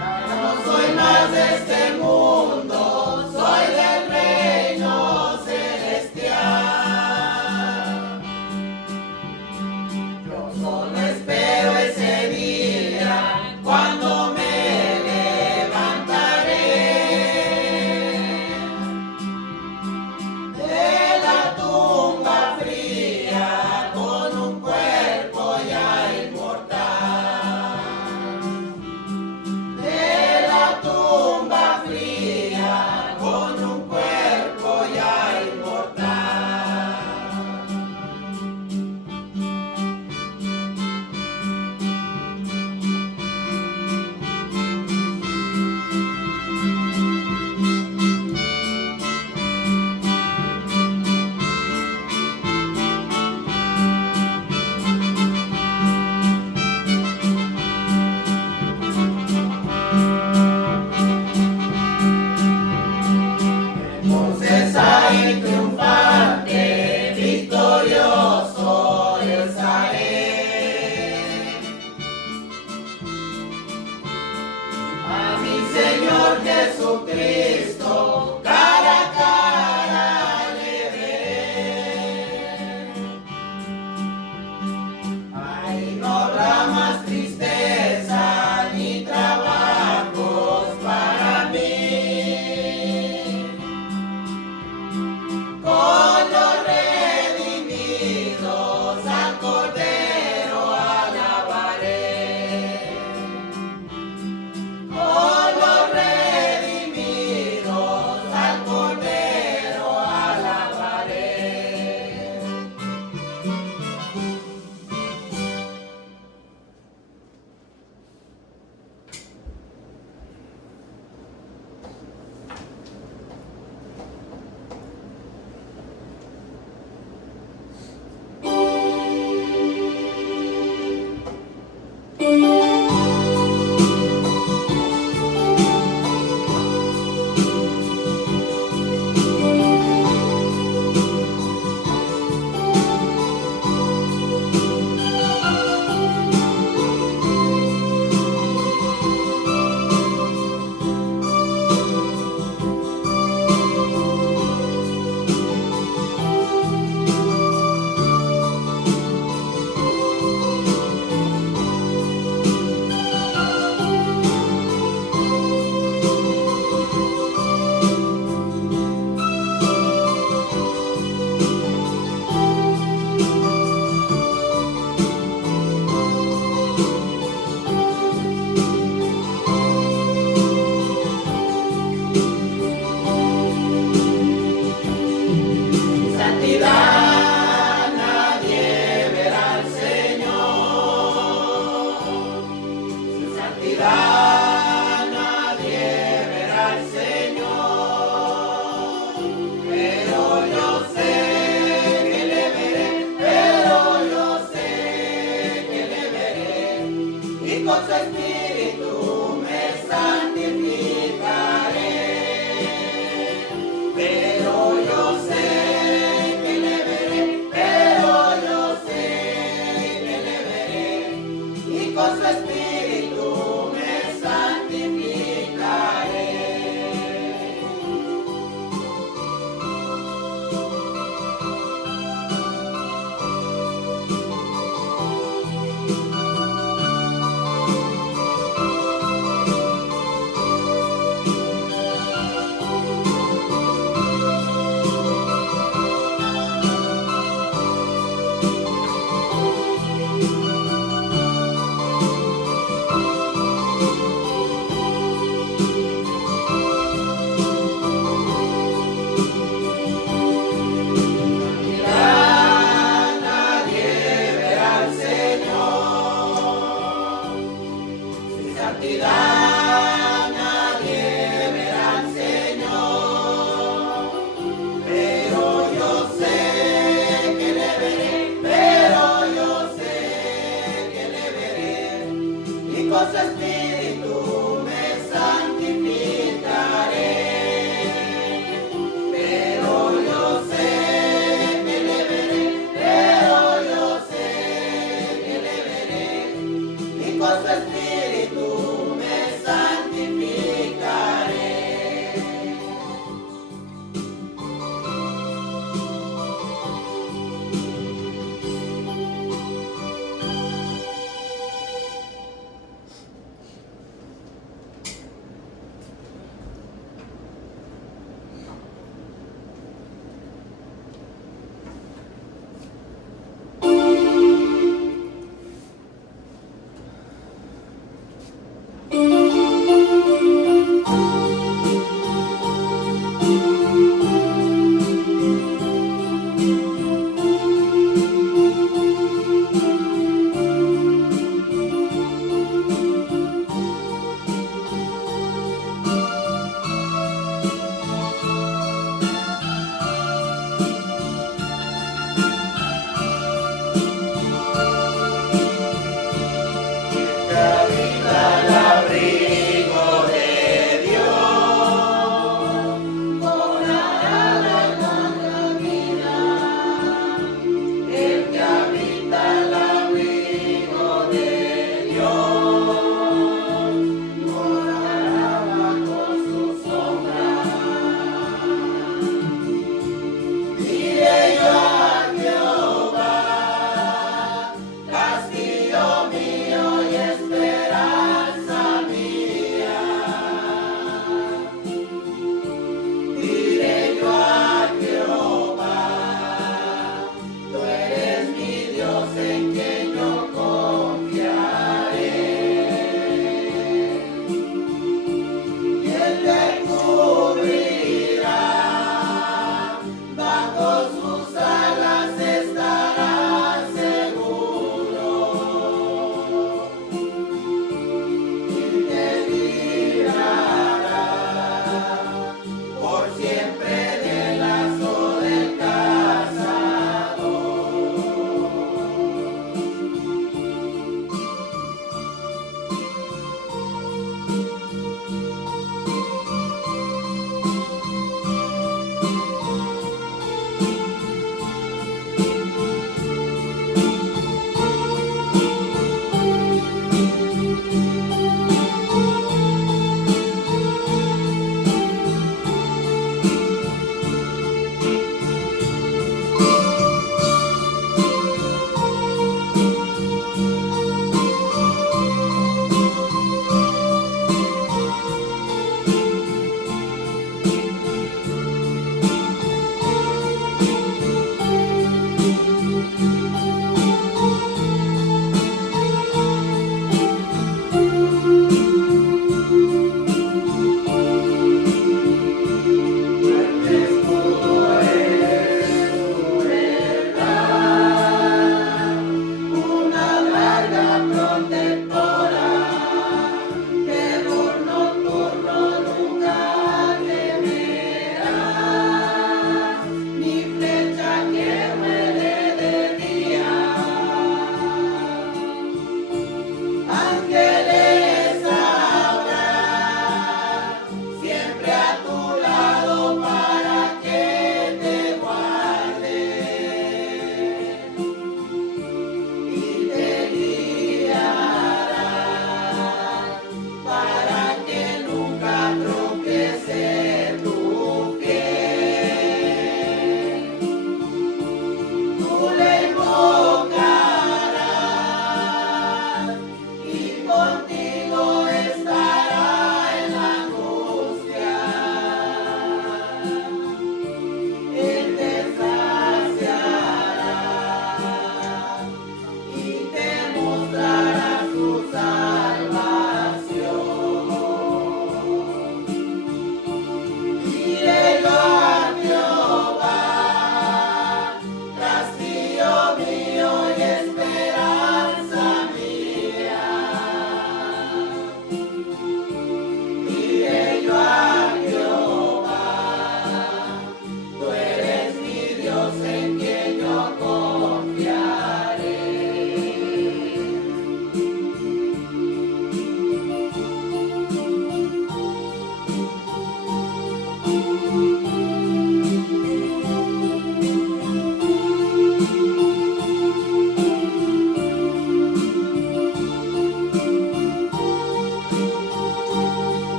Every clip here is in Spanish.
No soy más de este mundo, soy del reino celestial. Yo solo espero ese día cuando me levantaré de la tumba fría con un cuerpo ya inmortal. De la tumba fría con un cuerpo ya inmortal. Entonces ahí triunfante, victorioso yo estaré. A mi Señor Jesucristo cara a cara le veré. Ahí no habrá más tristeza ni trabajos para mí. Con los redimidos al Cordero alabaré. Con los redimidos al Cordero alabaré. Santidad, nadie verá al Señor. Sin santidad, nadie verá al Señor. Pero yo sé que le veré, pero yo sé que le veré. Y con su espíritu me santificaré. Pero yo sé que le veré, pero yo sé que le veré, y con su espíritu me santificaré. con su espíritu me santificaré. Pero yo sé que le veré, pero yo sé que le veré, y con su espíritu me santificaré.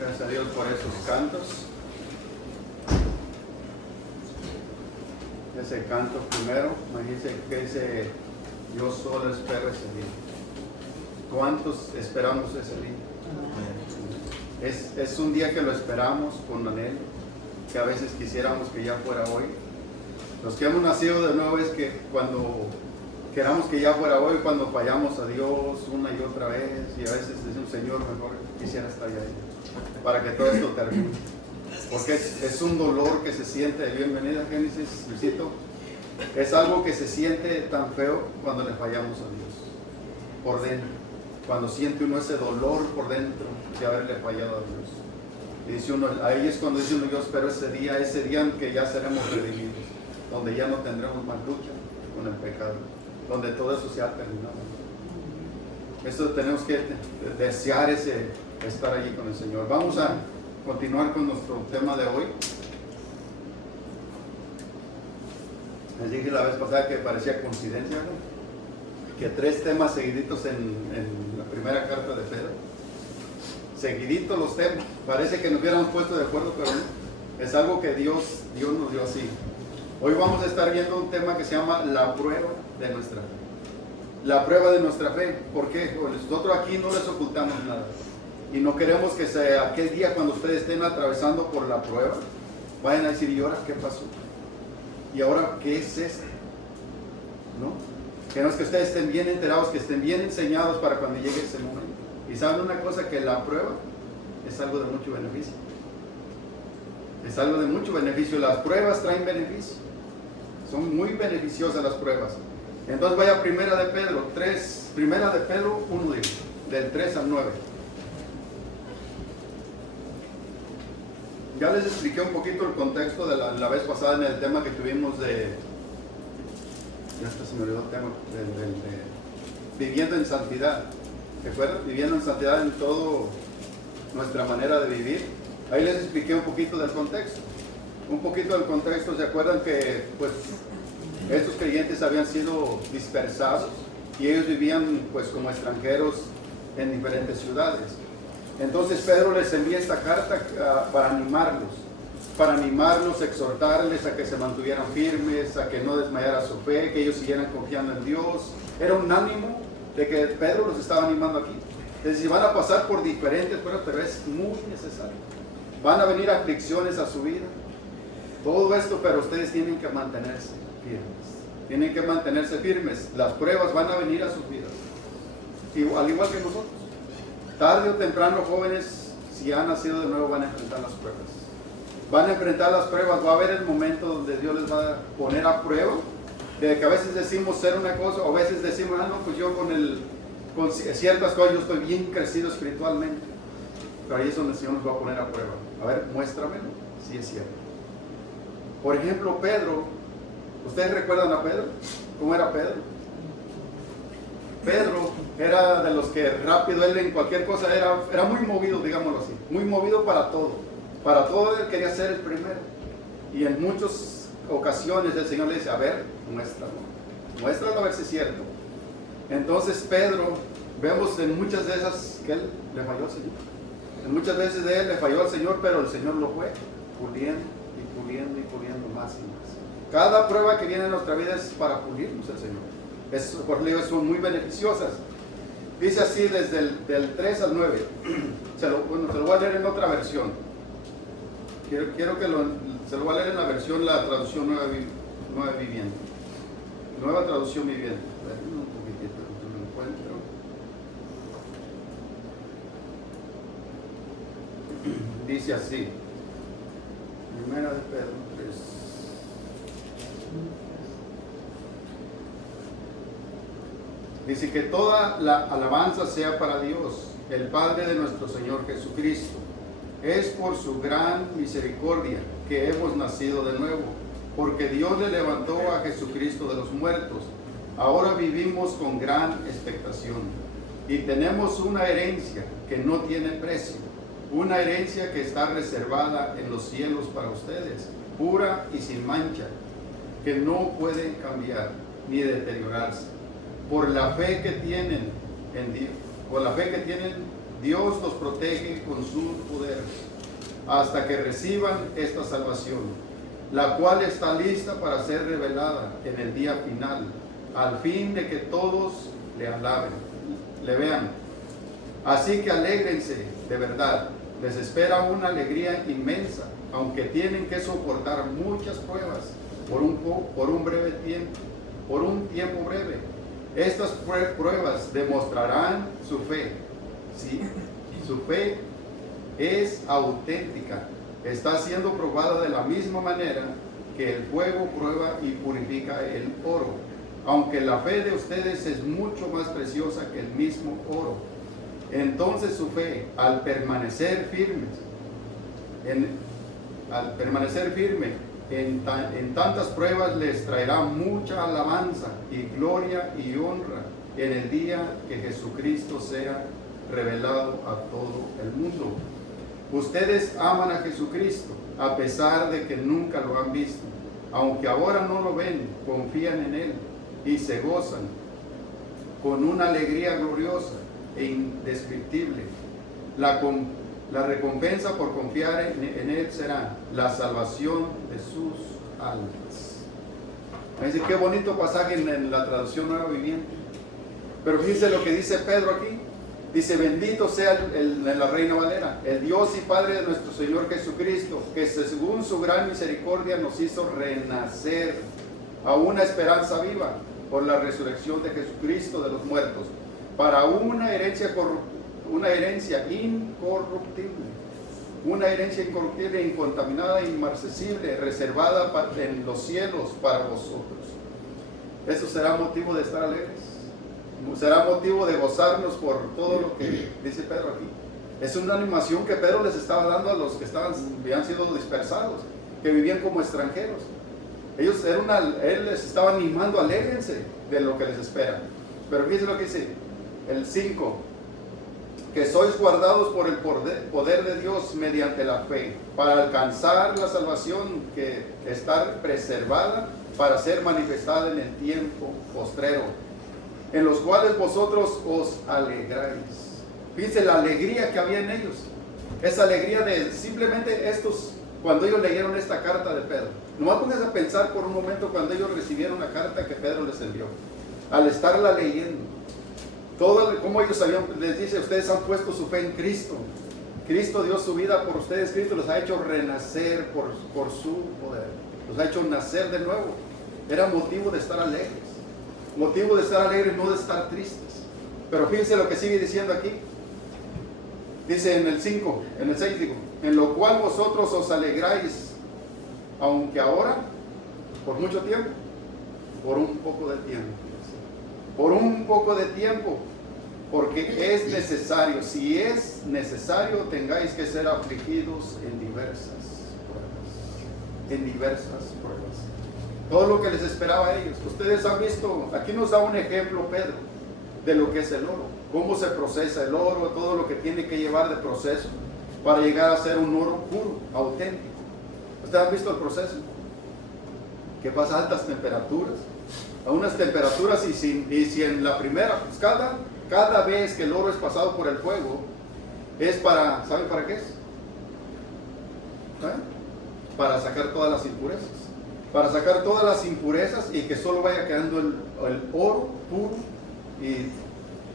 Gracias a Dios por esos cantos. Ese canto primero, imagínense que ese Yo solo espero ese día. ¿Cuántos esperamos ese día? Es un día que lo esperamos con anhelo, que a veces quisiéramos que ya fuera hoy. Los que hemos nacido de nuevo es que cuando queramos que ya fuera hoy, cuando fallamos a Dios una y otra vez, y a veces decimos, Señor, mejor quisiera estar ahí, para que todo esto termine. Porque es un dolor que se siente. Bienvenida, Génesis, Luisito. Es algo que se siente tan feo cuando le fallamos a Dios, por dentro. Cuando siente uno ese dolor por dentro de haberle fallado a Dios. Y dice uno, ahí es cuando dice uno, yo espero ese día en que ya seremos redimidos, donde ya no tendremos más lucha con el pecado, donde todo eso se ha terminado. Eso tenemos que desear, ese estar allí con el Señor. Vamos a continuar con nuestro tema de hoy. Les dije la vez pasada que parecía coincidencia, ¿no? Que 3 temas seguiditos en la primera carta de Pedro. Seguiditos los temas. Parece que nos hubiéramos puesto de acuerdo, pero no. Es algo que Dios nos dio así. Hoy vamos a estar viendo un tema que se llama la prueba de nuestra fe. La prueba de nuestra fe. ¿Por qué? Porque nosotros aquí no les ocultamos nada. Y no queremos que sea aquel día cuando ustedes estén atravesando por la prueba, vayan a decir, ¿y ahora qué pasó? ¿Y ahora qué es esto? ¿No? Queremos que ustedes estén bien enterados, que estén bien enseñados para cuando llegue ese momento. Y saben una cosa, que la prueba es algo de mucho beneficio. Es algo de mucho beneficio. Las pruebas traen beneficio. Son muy beneficiosas las pruebas. Entonces vaya a Primera de Pedro 1, del 3 al 9. Ya les expliqué un poquito el contexto de la vez pasada en el tema que tuvimos ya hasta se me olvidó el tema, de viviendo en santidad. ¿Recuerdan? Viviendo en santidad en todo nuestra manera de vivir. Ahí les expliqué un poquito del contexto. Un poquito del contexto, ¿se acuerdan que pues estos creyentes habían sido dispersados y ellos vivían pues como extranjeros en diferentes ciudades? Entonces Pedro les envía esta carta para animarlos, exhortarles a que se mantuvieran firmes, a que no desmayara su fe, que ellos siguieran confiando en Dios. Era un ánimo de que Pedro los estaba animando aquí. Es decir, van a pasar por diferentes pruebas, pero es muy necesario. Van a venir aflicciones a su vida. Todo esto, pero ustedes tienen que mantenerse firmes. Tienen que mantenerse firmes. Las pruebas van a venir a sus vidas. Al igual que nosotros. Tarde o temprano, jóvenes, si han nacido de nuevo, van a enfrentar las pruebas. Van a enfrentar las pruebas. Va a haber el momento donde Dios les va a poner a prueba. De que a veces decimos ser una cosa, o a veces decimos, no, pues yo con ciertas cosas yo estoy bien crecido espiritualmente. Pero ahí es donde el Señor nos va a poner a prueba. A ver, muéstramelo, si es cierto. Por ejemplo, Pedro. ¿Ustedes recuerdan a Pedro? ¿Cómo era Pedro? Pedro era de los que rápido, él en cualquier cosa era muy movido, digámoslo así. Muy movido para todo. Para todo él quería ser el primero. Y en muchas ocasiones el Señor le dice, a ver, muéstralo a ver si es cierto. Entonces Pedro, vemos en muchas de esas que él le falló al Señor. En muchas veces de él le falló al Señor, pero el Señor lo fue puliendo y puliendo y puliendo más y más. Cada prueba que viene en nuestra vida es para pulirnos al Señor. Por ello son muy beneficiosas. Dice así desde del 3 al 9. Se lo voy a leer en otra versión. Quiero que se lo voy a leer en la versión, la traducción nueva viviente. Nueva traducción viviente. Un poquitito, no lo encuentro. Dice así. Primera de Pedro 3. Dice que toda la alabanza sea para Dios, el Padre de nuestro Señor Jesucristo. Es por su gran misericordia que hemos nacido de nuevo, porque Dios le levantó a Jesucristo de los muertos. Ahora vivimos con gran expectación y tenemos una herencia que no tiene precio, una herencia que está reservada en los cielos para ustedes, pura y sin mancha, que no puede cambiar ni deteriorarse. Por la fe que tienen en Dios, Dios los protege con su poder hasta que reciban esta salvación, la cual está lista para ser revelada en el día final. al fin de que todos le alaben, le vean. Así que alégrense de verdad, les espera una alegría inmensa, aunque tienen que soportar muchas pruebas por un breve tiempo, por un tiempo breve. Estas pruebas demostrarán su fe. Si su fe es auténtica, está siendo probada de la misma manera que el fuego prueba y purifica el oro, aunque la fe de ustedes es mucho más preciosa que el mismo oro. Entonces su fe, al permanecer firme en tantas pruebas, les traerá mucha alabanza y gloria y honra en el día que Jesucristo sea revelado a todo el mundo. Ustedes aman a Jesucristo a pesar de que nunca lo han visto. Aunque ahora no lo ven, confían en Él y se gozan con una alegría gloriosa e indescriptible. La recompensa por confiar en Él será la salvación de sus almas. Así, qué bonito pasaje en la traducción Nueva Viviente. Pero fíjense lo que dice Pedro aquí. Dice: bendito sea en la Reina Valera, el Dios y Padre de nuestro Señor Jesucristo, que según su gran misericordia nos hizo renacer a una esperanza viva por la resurrección de Jesucristo de los muertos, para una herencia incorruptible, incontaminada e inmarcesible, reservada en los cielos para vosotros. Eso será motivo de estar alegres. Será motivo de gozarnos por todo lo que dice Pedro aquí. Es una animación que Pedro les estaba dando a los que habían sido dispersados, que vivían como extranjeros. Él les estaba animando: alégrense de lo que les espera. Pero fíjense lo que dice el 5: que sois guardados por el poder de Dios mediante la fe, para alcanzar la salvación que está preservada para ser manifestada en el tiempo postrero, en los cuales vosotros os alegráis. Fíjense la alegría que había en ellos. Esa alegría de simplemente estos, cuando ellos leyeron esta carta de Pedro. Nomás pónganse a pensar por un momento cuando ellos recibieron la carta que Pedro les envió. Al estarla leyendo, como ellos les dice: ustedes han puesto su fe en Cristo. Cristo dio su vida por ustedes. Cristo los ha hecho renacer por su poder. Los ha hecho nacer de nuevo. Era motivo de estar alegres. Motivo de estar alegres, no de estar tristes. Pero fíjense lo que sigue diciendo aquí. Dice en el 6, digo: en lo cual vosotros os alegráis, aunque ahora, por mucho tiempo, por un poco de tiempo. Por un poco de tiempo, porque es necesario, si es necesario, tengáis que ser afligidos en diversas pruebas. Todo lo que les esperaba a ellos. Ustedes han visto, aquí nos da un ejemplo Pedro de lo que es el oro, cómo se procesa el oro, todo lo que tiene que llevar de proceso para llegar a ser un oro puro, auténtico. Ustedes han visto el proceso, que pasa a altas temperaturas, a unas temperaturas, y si en la primera, pues cada vez que el oro es pasado por el fuego, es para, ¿saben para qué es? Para sacar todas las impurezas. Para sacar todas las impurezas y que solo vaya quedando el oro puro,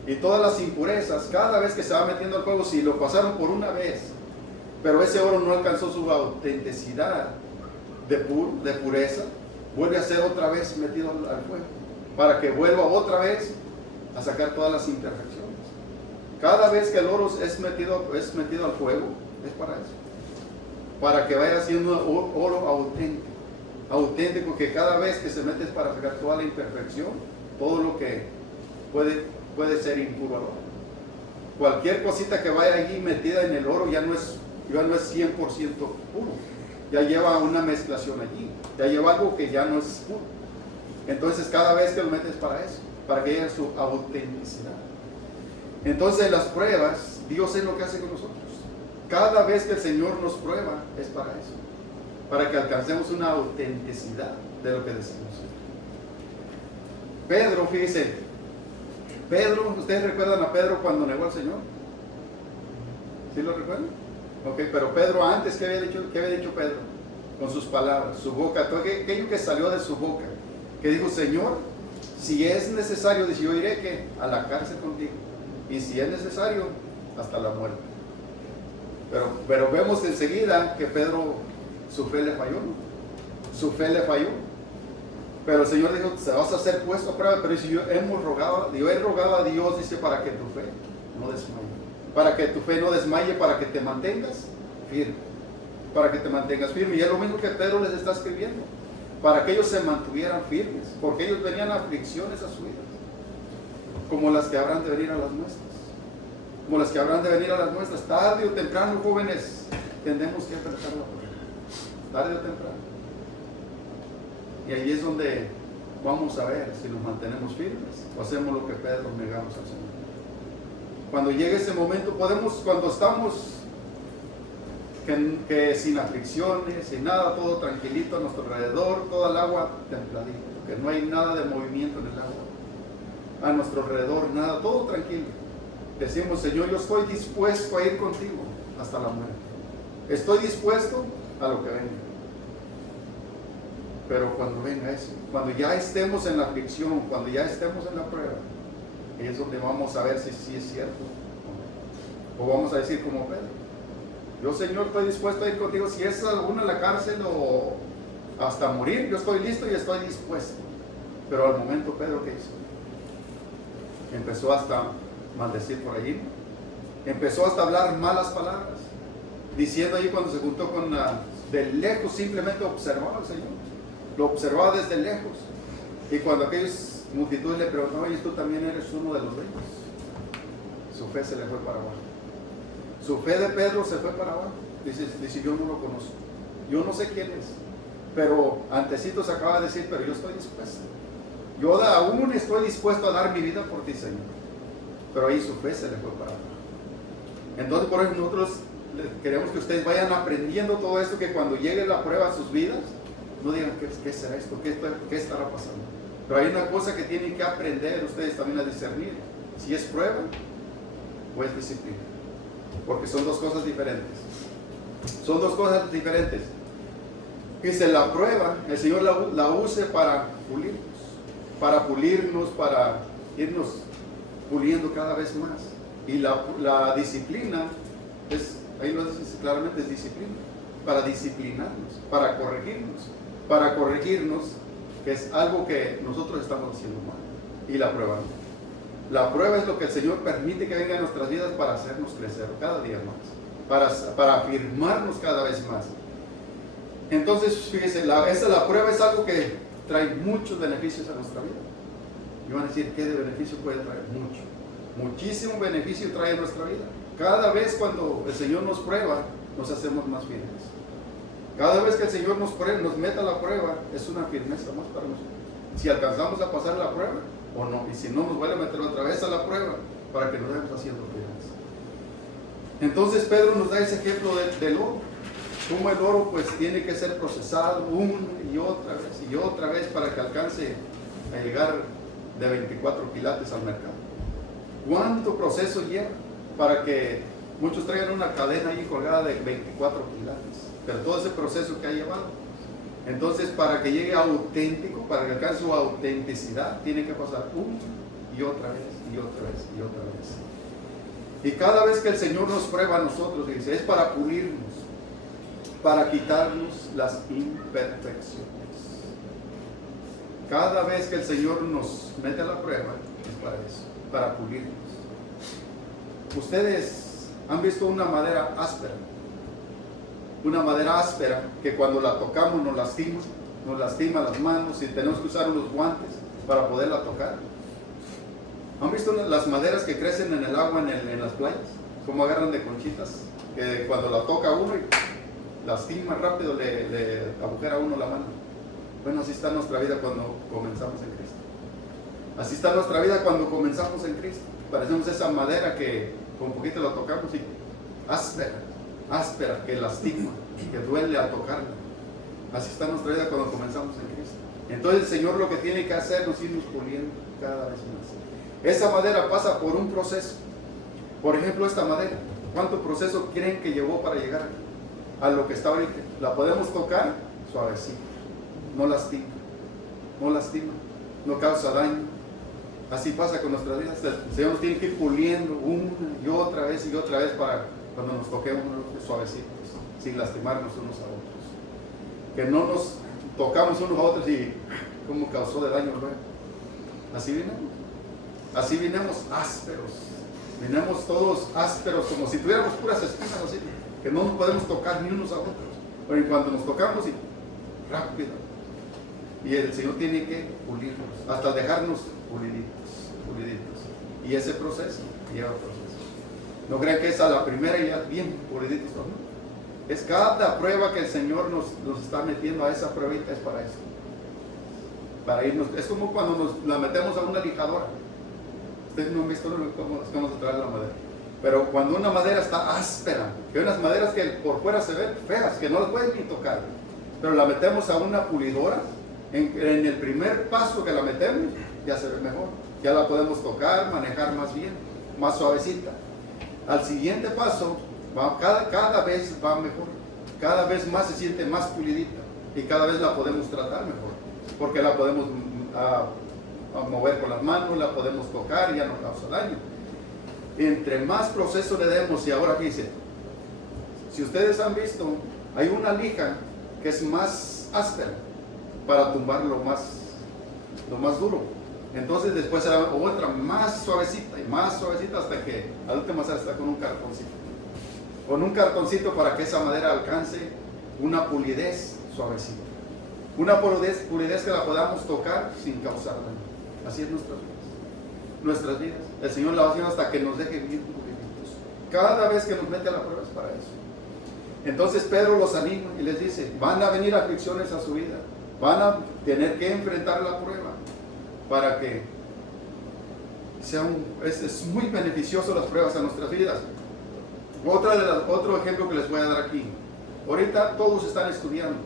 y todas las impurezas, cada vez que se va metiendo al fuego, si lo pasaron por una vez, pero ese oro no alcanzó su autenticidad de pureza, vuelve a ser otra vez metido al fuego, para que vuelva otra vez a sacar todas las imperfecciones. Cada vez que el oro es metido al fuego, es para eso, para que vaya siendo oro auténtico, que cada vez que se mete es para sacar toda la imperfección, todo lo que puede ser impuro al oro. Cualquier cosita que vaya allí metida en el oro ya no es 100% puro, ya lleva una mezclación allí, ya lleva algo que ya no es puro. Entonces cada vez que lo metes para eso, para que llegue su autenticidad. Entonces las pruebas, Dios es lo que hace con nosotros. Cada vez que el Señor nos prueba es para eso, para que alcancemos una autenticidad de lo que decimos. Pedro, fíjense, ¿ustedes recuerdan a Pedro cuando negó al Señor? ¿Sí lo recuerdan? Ok, pero Pedro antes, ¿qué había dicho Pedro? Con sus palabras, su boca, todo aquello que salió de su boca, que dijo: Señor, Si es necesario, dice, yo iré que a la cárcel contigo. Y si es necesario, hasta la muerte. Pero vemos enseguida que Pedro, su fe le falló, ¿no? Su fe le falló. Pero el Señor dijo, se vas a ser puesto a prueba. Pero dice, yo he rogado a Dios, dice, para que tu fe no desmaye. Para que tu fe no desmaye, para que te mantengas firme. Para que te mantengas firme. Y es lo mismo que Pedro les está escribiendo. Para que ellos se mantuvieran firmes. Porque ellos venían aflicciones a su vida. Como las que habrán de venir a las nuestras. Como las que habrán de venir a las nuestras. Tarde o temprano, jóvenes, tendremos que enfrentar la prueba. Tarde o temprano. Y ahí es donde vamos a ver si nos mantenemos firmes o hacemos lo que Pedro, negamos al Señor. Cuando llegue ese momento, cuando estamos que sin aflicciones, sin nada, todo tranquilito a nuestro alrededor, toda el agua templadita, que no hay nada de movimiento en el agua, a nuestro alrededor, nada, todo tranquilo. Decimos, Señor, yo estoy dispuesto a ir contigo hasta la muerte. Estoy dispuesto a lo que venga. Pero cuando venga eso, cuando ya estemos en la aflicción, cuando ya estemos en la prueba, es donde vamos a ver si sí es cierto. O vamos a decir como Pedro, yo, Señor, estoy dispuesto a ir contigo, si es alguna en la cárcel o hasta morir, yo estoy listo y estoy dispuesto. Pero al momento Pedro, ¿qué hizo? Empezó hasta maldecir por allí, empezó hasta hablar malas palabras, diciendo allí cuando se juntó con de lejos, simplemente observaba al Señor, lo observaba desde lejos. Y cuando aquellas multitudes le preguntaban, oye, tú también eres uno de los reyes, su fe se le fue para abajo. Su fe de Pedro se fue para abajo. Dice, yo no lo conozco, yo no sé quién es, pero antesito se acaba de decir, pero yo estoy dispuesto. Yo aún estoy dispuesto a dar mi vida por ti, Señor. Pero ahí su fe se le fue para abajo. Entonces, por eso nosotros queremos que ustedes vayan aprendiendo todo esto, que cuando llegue la prueba a sus vidas, no digan, ¿qué será esto? ¿Qué estará pasando? Pero hay una cosa que tienen que aprender ustedes también a discernir. Si es prueba o es disciplina. Porque son dos cosas diferentes. Son dos cosas diferentes. Dice, la prueba, el Señor la use para pulirnos, para irnos puliendo cada vez más. Y la disciplina, ahí lo dice claramente, es disciplina. Para disciplinarnos, para corregirnos, que es algo que nosotros estamos haciendo mal. Y la prueba no. La prueba es lo que el Señor permite que venga a nuestras vidas para hacernos crecer cada día más, para afirmarnos cada vez más. Entonces, fíjese, la prueba es algo que trae muchos beneficios a nuestra vida. Y van a decir, ¿qué de beneficio puede traer? Muchísimo beneficio trae a nuestra vida. Cada vez cuando el Señor nos prueba, nos hacemos más firmes. Cada vez que el Señor nos meta la prueba, es una firmeza más para nosotros. Si alcanzamos a pasar la prueba o no, y si no, nos vuelve a meter otra vez a la prueba para que nos vayamos haciendo firmes. Entonces Pedro nos da ese ejemplo del oro. Como el oro pues tiene que ser procesado una y otra vez para que alcance a llegar de 24 quilates al mercado. ¿Cuánto proceso lleva para que muchos traigan una cadena ahí colgada de 24 quilates? Pero todo ese proceso que ha llevado. Entonces, para que llegue auténtico, para que alcance su autenticidad, tiene que pasar una y otra vez, y otra vez, y otra vez. Y cada vez que el Señor nos prueba a nosotros, dice, es para pulirnos, para quitarnos las imperfecciones. Cada vez que el Señor nos mete a la prueba, es para eso, para pulirnos. Ustedes han visto una madera áspera. Una madera áspera que cuando la tocamos nos lastima las manos y tenemos que usar unos guantes para poderla tocar. ¿Han visto las maderas que crecen en el agua en las playas? Cómo agarran de conchitas, que cuando la toca uno y lastima rápido, le agujera a uno la mano. Bueno, así está nuestra vida cuando comenzamos en Cristo. Así está nuestra vida cuando comenzamos en Cristo. Parecemos esa madera que con poquito la tocamos y áspera, que lastima, que duele al tocarla. Así está nuestra vida cuando comenzamos en Cristo. Entonces el Señor lo que tiene que hacer es irnos puliendo cada vez más. Esa madera pasa por un proceso. Por ejemplo, esta madera, ¿cuánto proceso creen que llevó para llegar aquí? A lo que está ahorita. La podemos tocar suavecito, no lastima, no causa daño, Así pasa con nuestras vidas. El Señor nos tiene que ir puliendo una y otra vez para cuando nos toquemos suavecitos, sin lastimarnos unos a otros. Que no nos tocamos unos a otros y como causó de daño luego. Así vinimos. Así vinimos ásperos. Vinimos todos ásperos, como si tuviéramos puras espinas así, que no nos podemos tocar ni unos a otros. Pero cuando nos tocamos, y rápido. Y el Señor tiene que pulirnos, hasta dejarnos puliditos. Y ese proceso lleva proceso. No crean que es a la primera y ya bien puliditos, ¿no? Es cada prueba que el Señor nos está metiendo a esa pruebita, es para eso. Para irnos, es como cuando nos la metemos a una lijadora. Ustedes no han visto cómo se trae la madera. Pero cuando una madera está áspera, que hay unas maderas que por fuera se ven feas, que no las pueden ni tocar, pero la metemos a una pulidora, en el primer paso que la metemos, ya se ve mejor. Ya la podemos tocar, manejar más bien, más suavecita. Al siguiente paso, cada vez va mejor, cada vez más se siente más pulidita y cada vez la podemos tratar mejor, porque la podemos mover con las manos, la podemos tocar y ya no causa daño. Entre más proceso le demos, y ahora dice, si ustedes han visto, hay una lija que es más áspera para tumbar lo más duro. Entonces después será otra más suavecita y más suavecita hasta que al último está con un cartoncito. Con un cartoncito para que esa madera alcance una pulidez suavecita. Una pulidez que la podamos tocar sin causar daño. Así es nuestras vidas. El Señor la va haciendo hasta que nos deje bien puliditos. Cada vez que nos mete a la prueba es para eso. Entonces Pedro los anima y les dice, van a venir aflicciones a su vida. Van a tener que enfrentar la prueba para que es muy beneficioso las pruebas a nuestras vidas. Otro ejemplo que les voy a dar aquí. Ahorita todos están estudiando.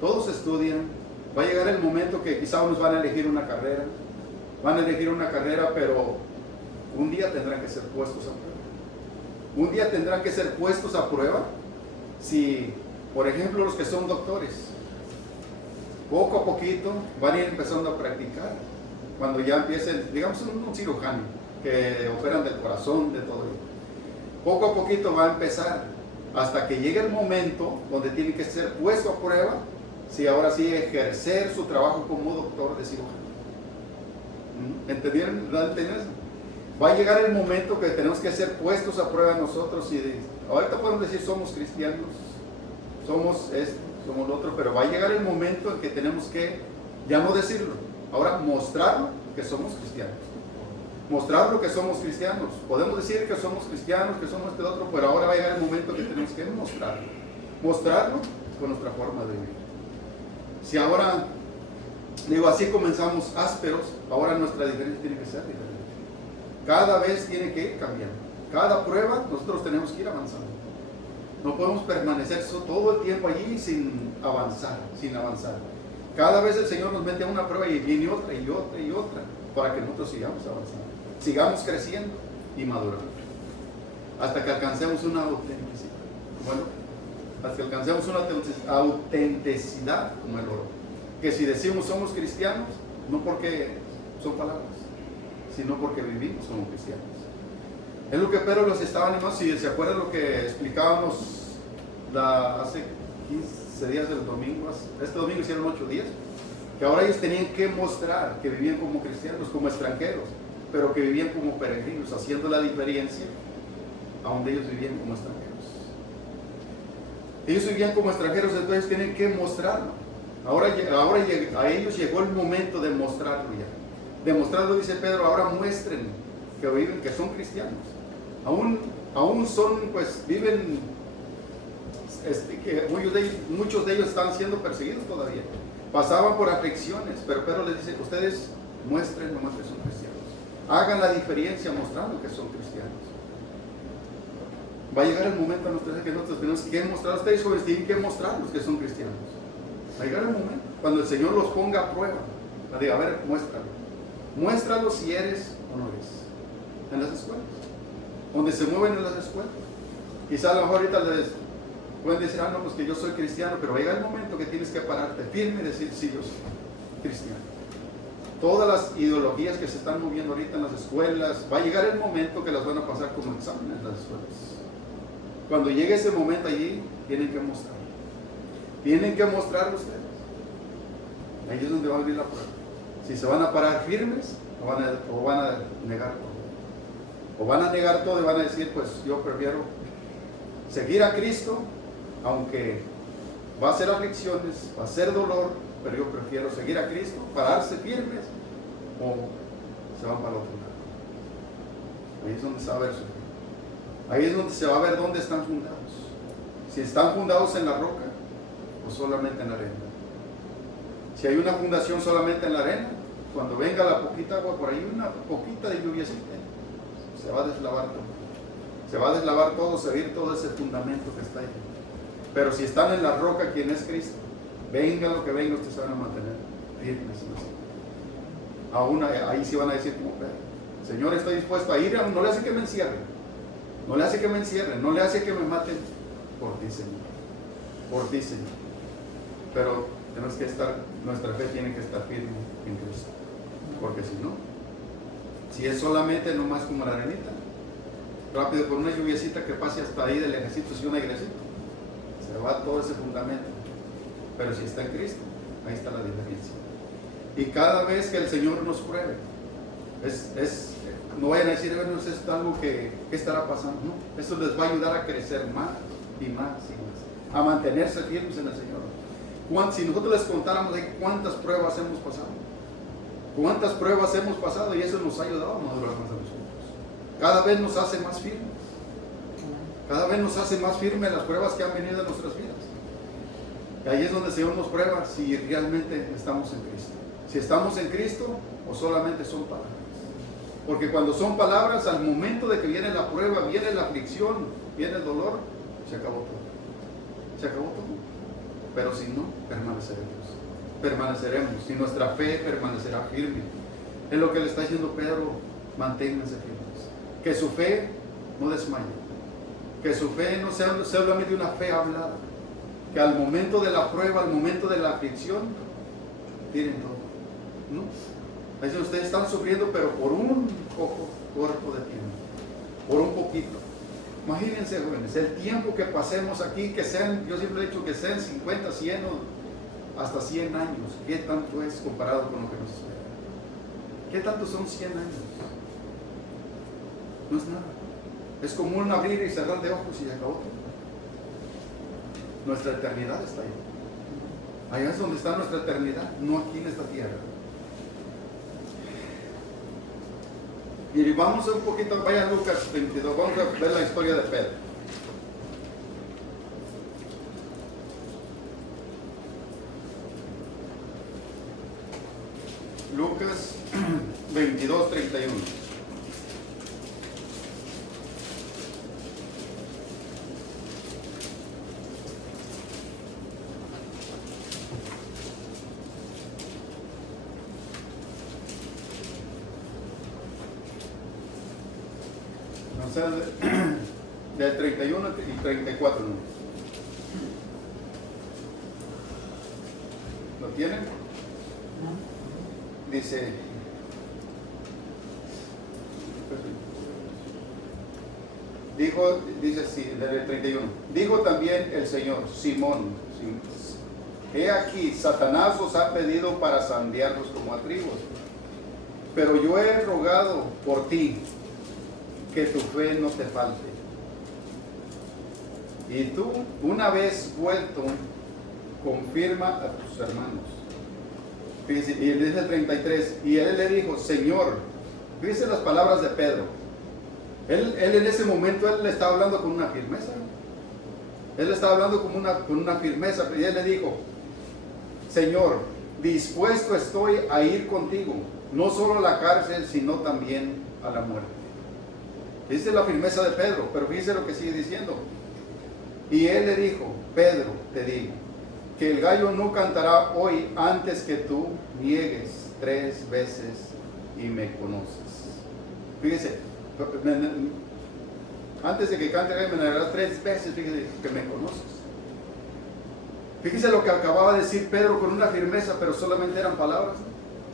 Todos estudian. Va a llegar el momento que quizá unos van a elegir una carrera. Van a elegir una carrera, pero un día tendrán que ser puestos a prueba. Un día tendrán que ser puestos a prueba si, por ejemplo, los que son doctores, poco a poquito van a ir empezando a practicar. Cuando ya empiecen, digamos, un cirujano que operan del corazón, de todo ello. Poco a poquito va a empezar hasta que llegue el momento donde tiene que ser puesto a prueba, si ahora sí ejercer su trabajo como doctor de cirujano. ¿Entendieron? Va a llegar el momento que tenemos que ser puestos a prueba nosotros y ahorita podemos decir somos cristianos, somos esto, somos lo otro, pero va a llegar el momento en que tenemos que ya no decirlo, ahora mostrarlo que somos cristianos. Mostrarlo que somos cristianos. Podemos decir que somos cristianos, que somos este otro, pero ahora va a llegar el momento que tenemos que mostrarlo. Mostrarlo con nuestra forma de vivir. Si ahora, digo, así comenzamos ásperos, ahora nuestra diferencia tiene que ser diferente. Cada vez tiene que ir cambiando. Cada prueba nosotros tenemos que ir avanzando. No podemos permanecer todo el tiempo allí sin avanzar. Cada vez el Señor nos mete a una prueba y viene otra y otra y otra, para que nosotros sigamos avanzando, sigamos creciendo y madurando, hasta que alcancemos una autenticidad. Bueno, hasta que alcancemos una autenticidad como el oro. Que si decimos somos cristianos, no porque son palabras, sino porque vivimos como cristianos. Es lo que Pedro los estaba animando. Si se acuerdan lo que explicábamos hace 15 días del domingo, este domingo hicieron 8 días, que ahora ellos tenían que mostrar que vivían como cristianos, como extranjeros, pero que vivían como peregrinos, haciendo la diferencia a donde ellos vivían como extranjeros. Ellos vivían como extranjeros, entonces tienen que mostrarlo. Ahora a ellos llegó el momento de mostrarlo ya. Demostrarlo, dice Pedro, ahora muestren que viven, que son cristianos. Aún son, pues, viven, que muchos de ellos están siendo perseguidos todavía. Pasaban por aflicciones, pero Pedro les dice, ustedes muestren nomás que son cristianos. Hagan la diferencia mostrando que son cristianos. Va a llegar el momento que nosotros tenemos que mostrar, ustedes jóvenes tienen que mostrarlos que son cristianos. Va a llegar el momento cuando el Señor los ponga a prueba. Va a decir, a ver, muéstralo. Muéstralo si eres o no eres. En las escuelas, donde se mueven en las escuelas. Quizá a lo mejor ahorita les pueden decir, no, pues que yo soy cristiano, pero va a llegar el momento que tienes que pararte firme y decir, sí, yo soy cristiano. todas las ideologías que se están moviendo ahorita en las escuelas, va a llegar el momento que las van a pasar como exámenes en las escuelas. Cuando llegue ese momento allí, tienen que mostrar. Tienen que mostrar ustedes. Ahí es donde va a abrir la prueba. Si se van a parar firmes o van a negar todo. O van a negar todo y van a decir, pues yo prefiero seguir a Cristo, aunque va a ser aflicciones, va a ser dolor, pero yo prefiero seguir a Cristo, pararse firmes, o se van para el otro lado. Ahí es donde se va a ver su fe. Ahí es donde se va a ver dónde están fundados. Si están fundados en la roca o solamente en la arena. Si hay una fundación solamente en la arena, cuando venga la poquita agua por ahí, una poquita de lluviecita, se va a deslavar todo. Se va a deslavar todo, se va a ir todo ese fundamento que está ahí. Pero si están en la roca, quien es Cristo, venga lo que venga, ustedes se van a mantener firmes. Aún ahí sí van a decir como Pedro: Señor, estoy dispuesto a ir, no le hace que me encierren, no le hace que me encierren, no le hace que me maten, por ti, Señor, por ti, Señor. Pero tenemos que estar, nuestra fe tiene que estar firme en Cristo, porque si no, si es solamente nomás como la arenita, rápido con una lluviecita que pase hasta ahí del ejército, si un airecito, se va todo ese fundamento. Pero si está en Cristo, ahí está la diferencia. Y cada vez que el Señor nos pruebe, no vayan a decir, bueno, eso es algo que estará pasando. No, eso les va a ayudar a crecer más y más y más, a mantenerse firmes en el Señor. Si nosotros les contáramos de cuántas pruebas hemos pasado, cuántas pruebas hemos pasado, y eso nos ha ayudado a madurar más a nosotros. Cada vez nos hace más firmes. Cada vez nos hace más firmes las pruebas que han venido en nuestras vidas. Y ahí es donde el Señor nos prueba si realmente estamos en Cristo. Si estamos en Cristo o solamente son palabras. Porque cuando son palabras, al momento de que viene la prueba, viene la aflicción, viene el dolor, se acabó todo. Se acabó todo. Pero si no, permaneceremos. Permaneceremos. Y nuestra fe permanecerá firme. Es lo que le está diciendo Pedro: manténganse firmes. Que su fe no desmaye. Que su fe no sea solamente una fe hablada. Que al momento de la prueba, al momento de la aflicción, tiren todo. ¿No? A veces ustedes están sufriendo, pero por un poco corto de tiempo. Por un poquito. Imagínense, jóvenes, el tiempo que pasemos aquí, que sean, yo siempre he dicho que sean 50, 100 o hasta 100 años. ¿Qué tanto es comparado con lo que nos espera? ¿Qué tanto son 100 años? No es nada. Es como un abrir y cerrar de ojos y se acabó todo. Nuestra eternidad está ahí. Allá es donde está nuestra eternidad, no aquí en esta tierra. Y vamos un poquito, vaya a Lucas 22, vamos a ver la historia de Pedro. Lucas 22, 31. Del 31 y 34, ¿no? ¿Lo tienen? Dice así, del 31. Dijo también el Señor: Simón, he aquí, Satanás os ha pedido para zarandearlos como a trigo, pero yo he rogado por ti, que tu fe no te falte. Y tú, una vez vuelto, confirma a tus hermanos. Fíjese, y él dice el 33, y él le dijo: Señor, fíjese las palabras de Pedro. Él en ese momento, él le estaba hablando con una firmeza. Él estaba hablando con una firmeza, y él le dijo: Señor, dispuesto estoy a ir contigo, no solo a la cárcel, sino también a la muerte. Esa es la firmeza de Pedro, pero fíjese lo que sigue diciendo. Y él le dijo: Pedro, te digo, que el gallo no cantará hoy antes que tú niegues 3 veces y me conoces. Fíjese, antes de que cante el gallo me negarás 3 veces, fíjese que me conoces. Fíjese lo que acababa de decir Pedro con una firmeza, pero solamente eran palabras.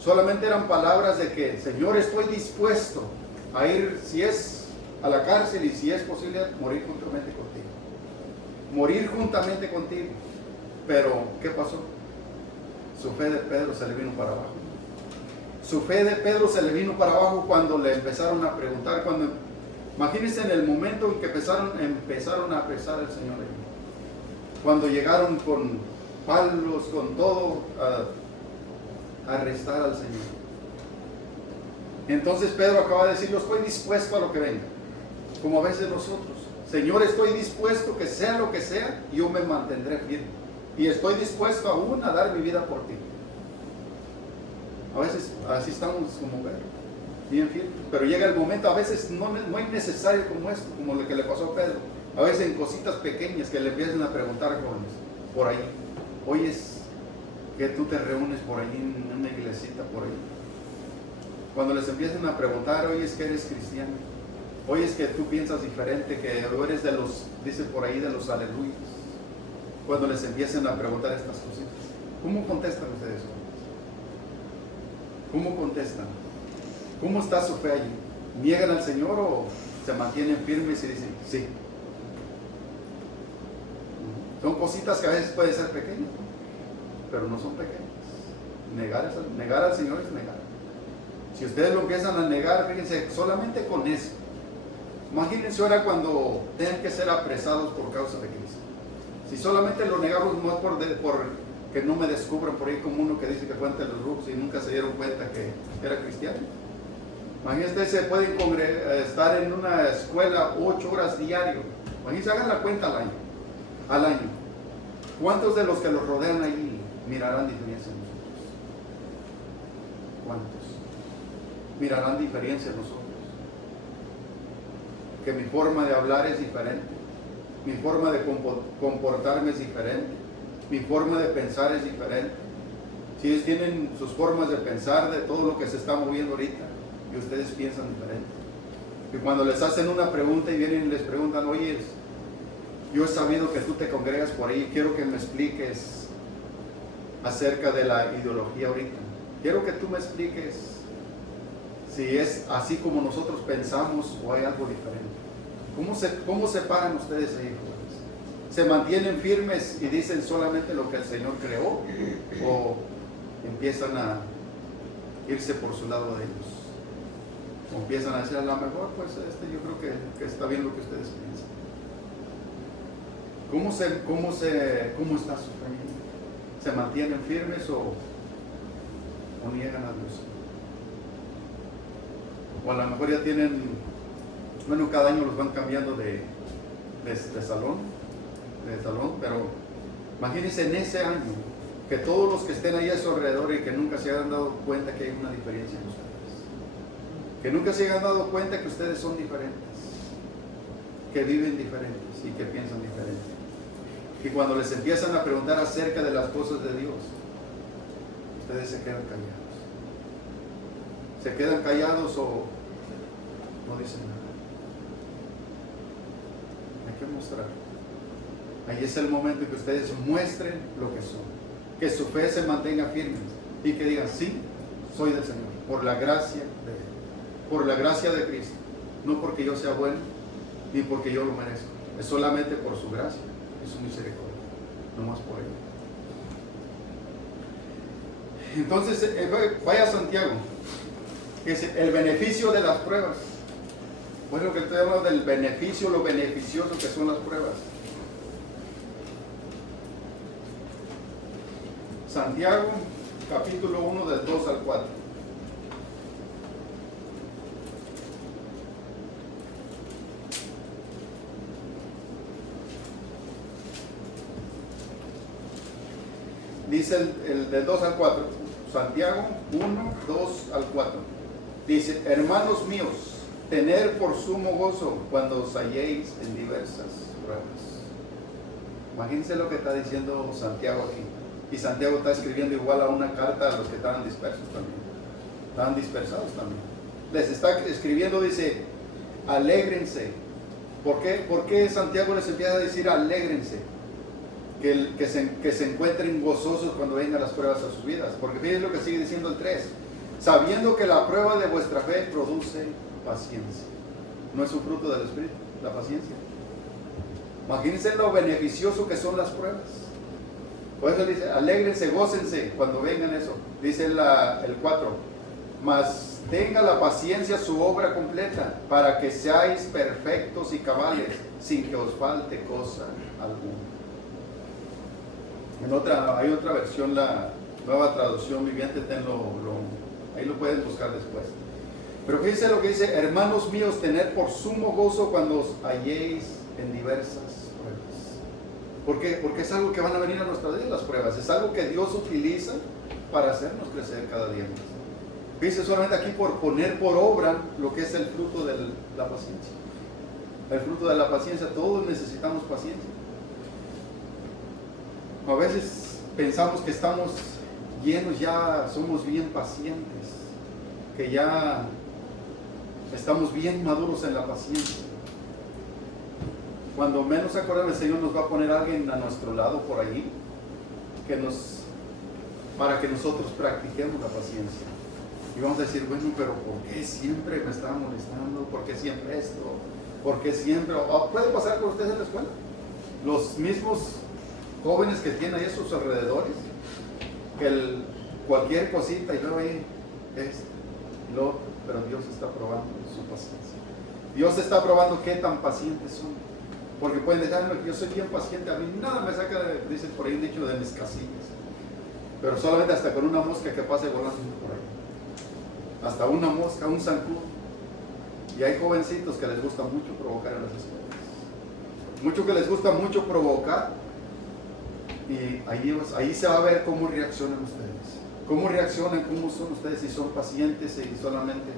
Solamente eran palabras de que, Señor, estoy dispuesto a ir, si es a la cárcel y si es posible, morir juntamente contigo. Morir juntamente contigo. Pero, ¿qué pasó? Su fe de Pedro se le vino para abajo. Su fe de Pedro se le vino para abajo cuando le empezaron a preguntar. Imagínense en el momento en que empezaron a apresar al Señor. Cuando llegaron con palos, con todo, a arrestar al Señor. Entonces Pedro acaba de decir, yo estoy dispuesto a lo que venga. Como a veces nosotros. Señor, estoy dispuesto que sea lo que sea, yo me mantendré firme. Y estoy dispuesto aún a dar mi vida por ti. A veces así estamos como Pedro, bien firmes. Pero llega el momento, a veces no es necesario como esto, como lo que le pasó a Pedro. A veces en cositas pequeñas que le empiezan a preguntar jóvenes, por ahí. Oyes que tú te reúnes por ahí en una iglesita por ahí. Cuando les empiezan a preguntar, oyes que eres cristiano. Oyes que tú piensas diferente, que eres de los, dice por ahí, de los aleluyas. Cuando les empiezan a preguntar estas cositas, ¿cómo contestan ustedes? ¿Cómo contestan? ¿Cómo está su fe allí? ¿Niegan al Señor o se mantienen firmes y dicen sí? Son cositas que a veces pueden ser pequeñas, pero no son pequeñas. Negar al Señor es negar. Si ustedes lo empiezan a negar, fíjense, solamente con eso. Imagínense ahora cuando tengan que ser apresados por causa de Cristo. Si solamente lo negamos más por que no me descubran por ahí como uno que dice que fue ante los brujos y nunca se dieron cuenta que era cristiano. Imagínense, se pueden estar en una escuela 8 horas diario. Imagínense, hagan la cuenta al año. ¿Cuántos de los que los rodean ahí mirarán diferencia en nosotros? ¿Cuántos? Mirarán diferencia en nosotros. Que mi forma de hablar es diferente, mi forma de comportarme es diferente, mi forma de pensar es diferente. Si ellos tienen sus formas de pensar de todo lo que se está moviendo ahorita y ustedes piensan diferente. Y cuando les hacen una pregunta y vienen y les preguntan, oye, yo he sabido que tú te congregas por ahí, quiero que me expliques acerca de la ideología ahorita. Quiero que tú me expliques si es así como nosotros pensamos o hay algo diferente. ¿Cómo se paran ustedes ahí, jóvenes? ¿Se mantienen firmes y dicen solamente lo que el Señor creó? ¿O empiezan a irse por su lado de ellos? ¿O empiezan a decir a lo mejor, pues yo creo que está bien lo que ustedes piensan? ¿Cómo está su familia? ¿Se mantienen firmes o niegan a Dios? O a lo mejor ya tienen, bueno, cada año los van cambiando de salón, pero imagínense en ese año que todos los que estén ahí a su alrededor y que nunca se hayan dado cuenta que hay una diferencia en ustedes, que nunca se hayan dado cuenta que ustedes son diferentes, que viven diferentes y que piensan diferente. Y cuando les empiezan a preguntar acerca de las cosas de Dios, ustedes se quedan callados. ¿Se quedan callados o no dicen nada? Hay que mostrar. Ahí es el momento en que ustedes muestren lo que son. Que su fe se mantenga firme y que digan, sí, soy del Señor, por la gracia de Él, por la gracia de Cristo. No porque yo sea bueno, ni porque yo lo merezco. Es solamente por su gracia y su misericordia. No más por ello. Entonces, vaya a Santiago. Que es el beneficio de las pruebas. Bueno, que estoy hablando del beneficio, lo beneficioso que son las pruebas. Santiago, capítulo 1, del 2 al 4. Dice el del 2 al 4. Santiago 1, 2 al 4. Dice, hermanos míos, tener por sumo gozo cuando os halléis en diversas pruebas. Imagínense lo que está diciendo Santiago aquí. Y Santiago está escribiendo igual a una carta a los que estaban dispersos también. Estaban dispersados también. Les está escribiendo, dice, alégrense. ¿Por qué Santiago les empieza a decir alégrense? Que se encuentren gozosos cuando vengan las pruebas a sus vidas. Porque fíjense lo que sigue diciendo el 3. sabiendo que la prueba de vuestra fe produce paciencia. No es un fruto del Espíritu, la paciencia. Imagínense lo beneficioso que son las pruebas. Por eso dice, alégrense, gócense cuando vengan eso. Dice el 4, mas tenga la paciencia su obra completa, para que seáis perfectos y cabales, sin que os falte cosa alguna. Hay otra versión, la Nueva Traducción Viviente, ahí lo pueden buscar después. Pero fíjense lo que dice: hermanos míos, tened por sumo gozo cuando os halléis en diversas pruebas. ¿Por qué? Porque es algo que van a venir a nuestras vidas, las pruebas. Es algo que Dios utiliza para hacernos crecer cada día más. Fíjense solamente aquí por poner por obra lo que es el fruto de la paciencia. El fruto de la paciencia, todos necesitamos paciencia. A veces pensamos que estamos llenos, ya somos bien pacientes, que ya estamos bien maduros en la paciencia. Cuando menos acordamos, el Señor nos va a poner a alguien a nuestro lado por allí para que nosotros practiquemos la paciencia. Y vamos a decir, bueno, pero ¿por qué siempre me está molestando? ¿Por qué siempre esto? ¿Por qué siempre? Puede pasar con ustedes en la escuela. Los mismos jóvenes que tienen ahí a sus alrededores, que cualquier cosita y luego ahí pero Dios está probando su paciencia. Dios está probando qué tan pacientes son. Porque pueden decir, yo soy bien paciente, a mí nada me saca, dicen por ahí un dicho, de mis casillas. Pero solamente hasta con una mosca que pase volando por ahí. Hasta una mosca, un zancudo. Y hay jovencitos que les gusta mucho provocar en las escuelas. Mucho que les gusta mucho provocar. Y ahí se va a ver cómo reaccionan ustedes. Cómo reaccionan, cómo son ustedes, si son pacientes y solamente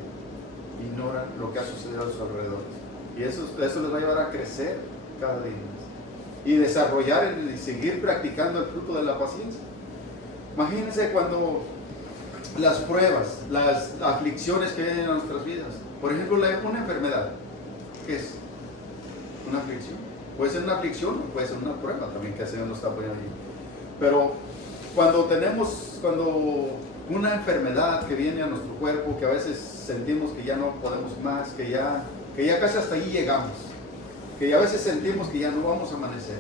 ignoran lo que ha sucedido a sus alrededores. Y eso les va a llevar a crecer cada día más. Y desarrollar y seguir practicando el fruto de la paciencia. Imagínense cuando las pruebas, las aflicciones que vienen a nuestras vidas. Por ejemplo, una enfermedad. ¿Qué es? Una aflicción. Puede ser una aflicción, puede ser una prueba también que el Señor nos está poniendo allí. Pero cuando una enfermedad que viene a nuestro cuerpo, que a veces sentimos que ya no podemos más, que ya casi hasta ahí llegamos, que ya a veces sentimos que ya no vamos a amanecer.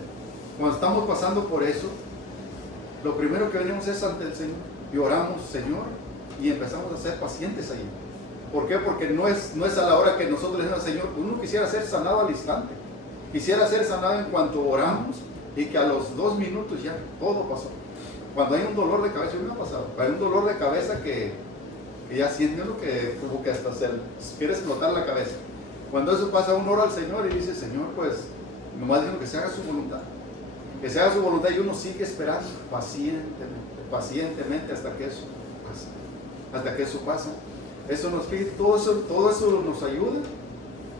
Cuando estamos pasando por eso, lo primero que venimos es ante el Señor y oramos, Señor, y empezamos a ser pacientes allí. ¿Por qué? Porque no es a la hora que nosotros le decimos al Señor, uno quisiera ser sanado al instante, quisiera ser sanado en cuanto oramos y que a los 2 minutos ya todo pasó. Cuando hay un dolor de cabeza, ¿qué me ha pasado? Hay un dolor de cabeza que ya siente uno que como que hasta se quiere explotar la cabeza. Cuando eso pasa, uno ora al Señor y dice, Señor, pues nomás digo que se haga su voluntad. Que se haga su voluntad y uno sigue esperando pacientemente hasta que eso pasa. Hasta que eso pasa. Eso nos pide, todo eso nos ayuda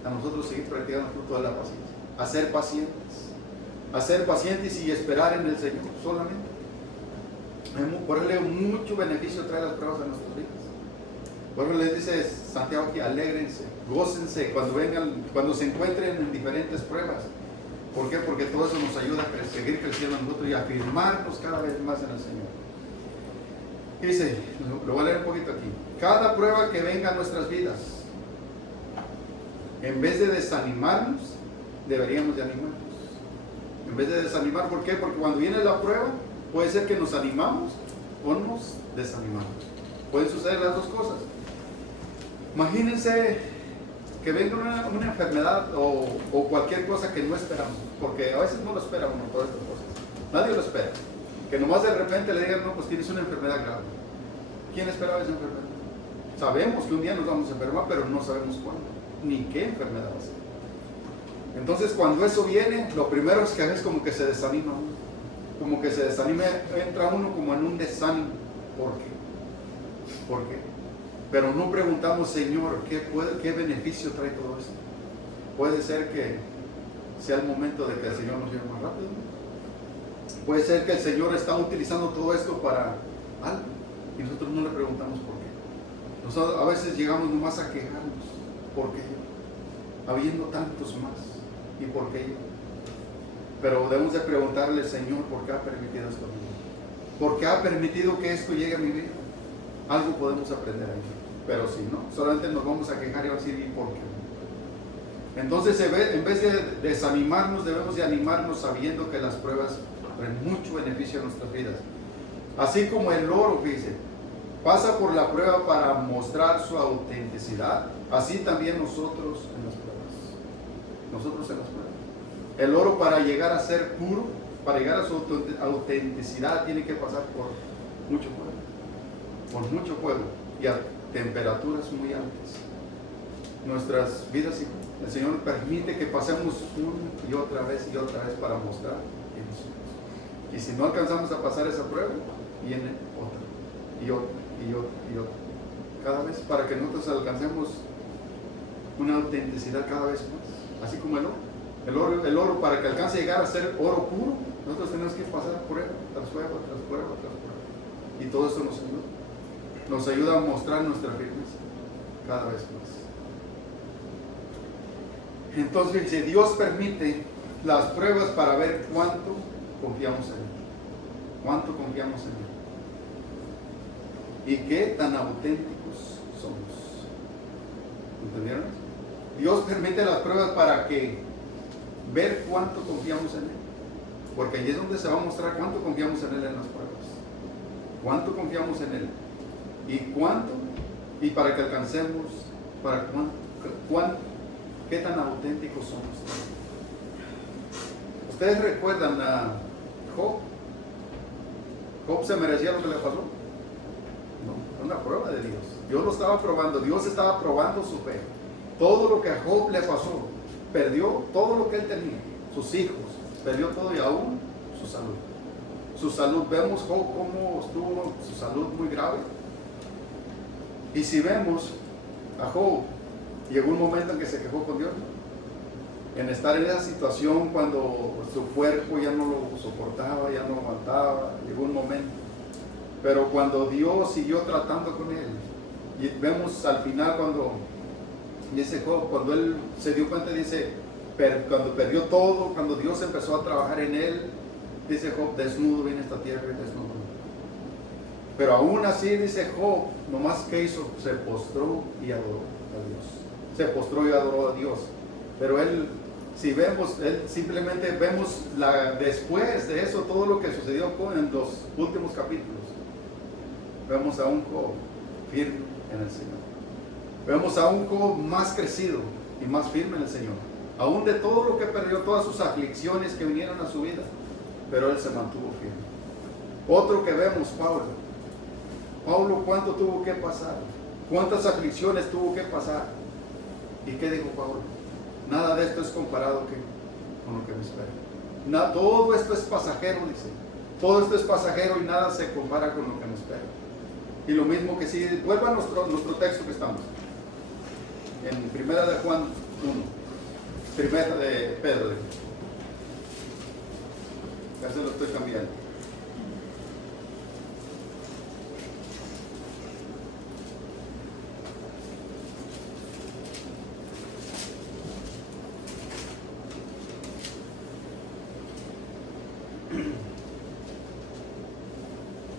a nosotros seguir practicando el fruto de la paciencia. A ser pacientes y esperar en el Señor solamente. Por eso mucho beneficio trae las pruebas a nuestras vidas. Por eso les dice Santiago aquí, alégrense, gócense cuando se encuentren en diferentes pruebas. ¿Por qué? Porque todo eso nos ayuda a seguir creciendo nosotros y a afirmarnos cada vez más en el Señor. Y dice, lo voy a leer un poquito aquí. Cada prueba que venga a nuestras vidas, en vez de desanimarnos, deberíamos de animarnos. En vez de desanimar, ¿por qué? Porque cuando viene la prueba, puede ser que nos animamos o nos desanimamos. Pueden suceder las dos cosas. Imagínense que venga una enfermedad o cualquier cosa que no esperamos, porque a veces no lo espera uno por estas cosas. Nadie lo espera. Que nomás de repente le digan, no, pues tienes una enfermedad grave. ¿Quién esperaba esa enfermedad? Sabemos que un día nos vamos a enfermar, pero no sabemos cuándo, ni qué enfermedad va a ser. Entonces, cuando eso viene, lo primero es que a veces como que se desanima uno. Como que se desanima, entra uno como en un desánimo. ¿Por qué? ¿Por qué? Pero no preguntamos, Señor, ¿qué beneficio trae todo esto? Puede ser que sea el momento de que el Señor nos lleve más rápido. Puede ser que el Señor está utilizando todo esto para algo y nosotros no le preguntamos por qué. Nosotros a veces llegamos nomás a quejarnos. ¿Por qué yo? Habiendo tantos más. ¿Y por qué yo? Pero debemos de preguntarle, Señor, ¿por qué ha permitido esto a mí? ¿Por qué ha permitido que esto llegue a mi vida? algo podemos aprender ahí. Pero si no, solamente nos vamos a quejar y vamos a decir, ¿y por qué? Entonces, en vez de desanimarnos, debemos de animarnos sabiendo que las pruebas traen mucho beneficio a nuestras vidas. Así como el oro, fíjense, pasa por la prueba para mostrar su autenticidad, así también nosotros en las pruebas. Nosotros en las pruebas. El oro, para llegar a ser puro, para llegar a su autenticidad, tiene que pasar por mucho fuego. Por mucho fuego y a temperaturas muy altas. Nuestras vidas, el Señor permite que pasemos una y otra vez para mostrar quiénes somos. Y si no alcanzamos a pasar esa prueba, viene otra y otra y otra y otra. Cada vez, para que nosotros alcancemos una autenticidad cada vez más. Así como el oro. El oro, para que alcance a llegar a ser oro puro, nosotros tenemos que pasar prueba tras prueba, tras prueba, tras prueba. Y todo esto nos ayuda. Nos ayuda a mostrar nuestra firmeza cada vez más. Entonces, fíjense, Dios permite las pruebas para ver cuánto confiamos en Él. Cuánto confiamos en Él. Y qué tan auténticos somos. ¿Entendieron? Dios permite las pruebas para que ver cuánto confiamos en Él. Porque ahí es donde se va a mostrar cuánto confiamos en Él en las pruebas. Cuánto confiamos en Él. Y cuánto, y para que alcancemos, para cuánto, qué tan auténticos somos. ¿Ustedes recuerdan a Job? ¿Job se merecía lo que le pasó? No, una prueba de Dios. Dios lo estaba probando, Dios estaba probando su fe. Todo lo que a Job le pasó, perdió todo lo que él tenía, sus hijos, perdió todo y aún su salud. Su salud, vemos Job cómo estuvo su salud muy grave. Y si vemos a Job, llegó un momento en que se quejó con Dios, ¿no? En estar en esa situación cuando su cuerpo ya no lo soportaba, ya no aguantaba, llegó un momento. Pero cuando Dios siguió tratando con él, y vemos al final cuando dice Job, cuando él se dio cuenta, dice, cuando perdió todo, cuando Dios empezó a trabajar en él, dice Job, desnudo viene esta tierra y desnudo. Pero aún así, dice Job, nomás que hizo, se postró y adoró a Dios. Se postró y adoró a Dios. Pero él, si vemos, simplemente vemos después de eso, todo lo que sucedió en los últimos capítulos. Vemos a un Job firme en el Señor. Vemos a un Job más crecido y más firme en el Señor. Aún de todo lo que perdió, todas sus aflicciones que vinieron a su vida, pero él se mantuvo firme. Otro que vemos, Pablo. Pablo, ¿cuánto tuvo que pasar? ¿Cuántas aflicciones tuvo que pasar? ¿Y qué dijo Pablo? Nada de esto es comparado con lo que me espera. Todo esto es pasajero, dice. Todo esto es pasajero y nada se compara con lo que me espera. Y lo mismo que si vuelva a nuestro texto que estamos. En Primera de Juan 1. Primera de Pedro. Ya se lo estoy cambiando.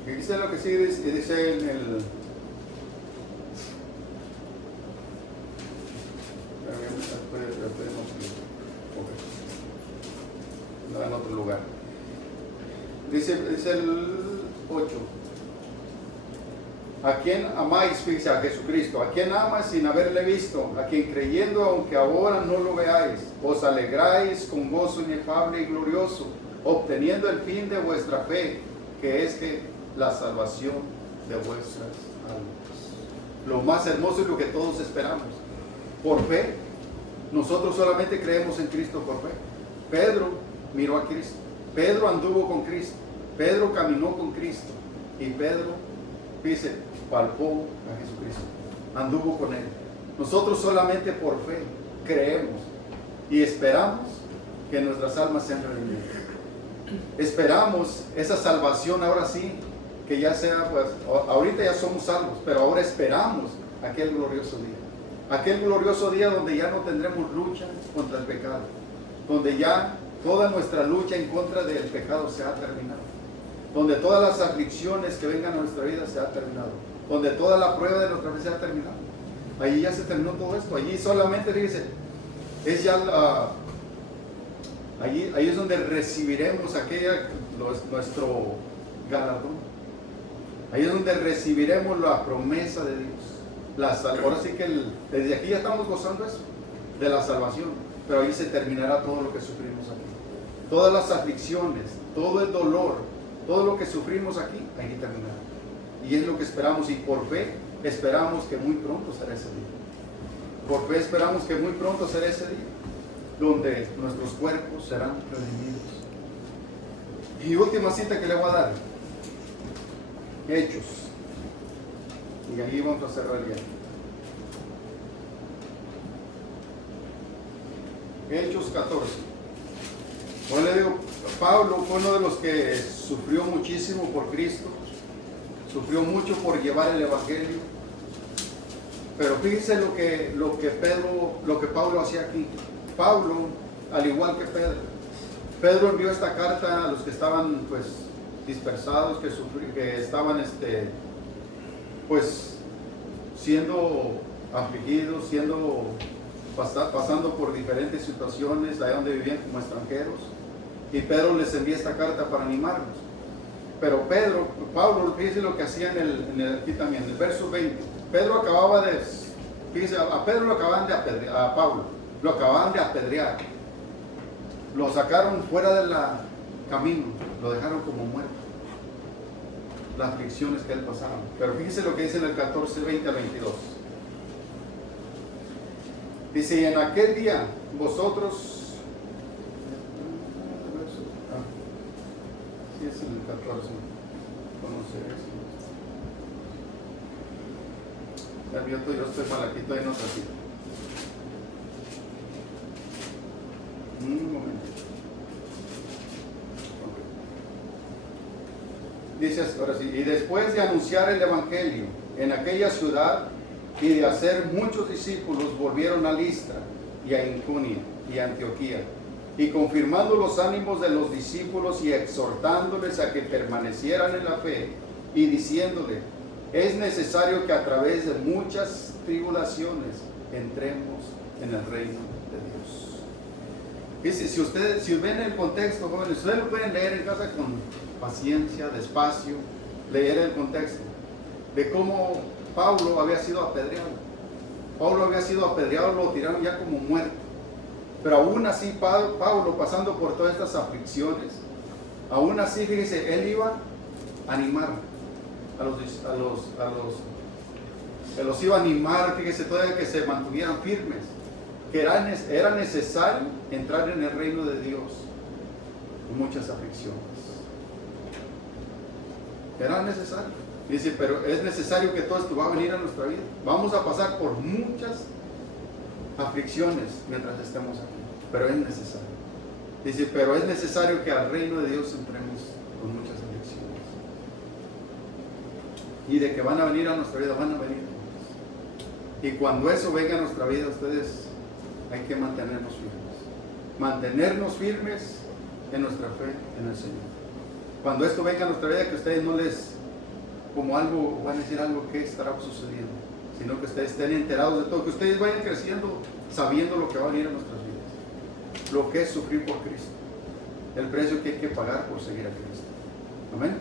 Y dice lo que sigue, dice en el... En otro lugar. Dice el 8. ¿A quién amáis? Fíjese, a Jesucristo. ¿A quién amas sin haberle visto? A quien creyendo, aunque ahora no lo veáis, os alegráis con gozo inefable y glorioso, obteniendo el fin de vuestra fe, que es la salvación de vuestras almas. Lo más hermoso es lo que todos esperamos. Por fe, nosotros solamente creemos en Cristo por fe. Pedro miró a Cristo. Pedro anduvo con Cristo. Pedro caminó con Cristo. Y Pedro, dice, palpó a Jesucristo. Anduvo con Él. Nosotros solamente por fe creemos y esperamos que nuestras almas sean redimidas. Esperamos esa salvación ahora sí, que ya sea, pues, ahorita ya somos salvos, pero ahora esperamos aquel glorioso día. Aquel glorioso día donde ya no tendremos lucha contra el pecado. Donde ya toda nuestra lucha en contra del pecado se ha terminado. Donde todas las aflicciones que vengan a nuestra vida se ha terminado. donde toda la prueba de nuestra fe se ha terminado. Allí ya se terminó todo esto. Allí solamente, fíjese, es ya allí es donde recibiremos nuestro galardón. Ahí es donde recibiremos la promesa de Dios. Ahora sí que desde aquí ya estamos gozando eso, de la salvación. Pero ahí se terminará todo lo que sufrimos aquí. Todas las aflicciones, todo el dolor, todo lo que sufrimos aquí, ahí terminará. Y es lo que esperamos, y por fe esperamos que muy pronto será ese día. Por fe esperamos que muy pronto será ese día, donde nuestros cuerpos serán redimidos. Y última cita que le voy a dar, Hechos. Y ahí vamos a cerrar ya. Hechos 14. Bueno, le digo, Pablo fue uno de los que sufrió muchísimo por Cristo, sufrió mucho por llevar el Evangelio. Pero fíjense lo que Pablo hacía aquí. Pablo, al igual que Pedro envió esta carta a los que estaban pues dispersados, que estaban pues siendo afligidos, pasando por diferentes situaciones allá donde vivían como extranjeros, y Pedro les envía esta carta para animarlos. Pero Pablo, fíjense lo que hacía aquí también, en el verso 20. Pedro acababa de, fíjense, a Pedro lo acababan de apedrear, a Pablo lo acababan de apedrear, lo sacaron fuera del camino, lo dejaron como muerto, las aflicciones que él pasaba. Pero fíjense lo que dice en el 14, 20 al 22. Dice, y en aquel día vosotros, sí es en el 14, conocer esto. Yo estoy mal aquí, todavía no está así. Un momento. Okay. Dice ahora sí, y después de anunciar el Evangelio en aquella ciudad y de hacer muchos discípulos, volvieron a Listra y a Iconio y a Antioquía, y confirmando los ánimos de los discípulos y exhortándoles a que permanecieran en la fe, y diciéndole, es necesario que a través de muchas tribulaciones entremos en el reino de Dios. Dice, si ven el contexto, jóvenes, ustedes lo pueden leer en casa con paciencia, despacio, leer el contexto de cómo Pablo había sido apedreado. Pablo había sido apedreado, lo tiraron ya como muerto. Pero aún así, Pablo, pasando por todas estas aflicciones, aún así, fíjese, él iba a animar los iba a animar, fíjese, todavía que se mantuvieran firmes, que era necesario entrar en el reino de Dios con muchas aflicciones. Era necesario. Dice, pero es necesario que todo esto va a venir a nuestra vida. Vamos a pasar por muchas aflicciones mientras estemos aquí, pero es necesario. Dice, pero es necesario que al reino de Dios entremos con muchas aflicciones. Y de que van a venir a nuestra vida, van a venir. Y cuando eso venga a nuestra vida, ustedes, hay que mantenernos firmes. Mantenernos firmes en nuestra fe en el Señor. Cuando esto venga a nuestra vida, que ustedes no les, como algo, van a decir algo que estará sucediendo, sino que ustedes estén enterados de todo, que ustedes vayan creciendo sabiendo lo que va a venir a nuestras vidas, lo que es sufrir por Cristo, el precio que hay que pagar por seguir a Cristo. Amén.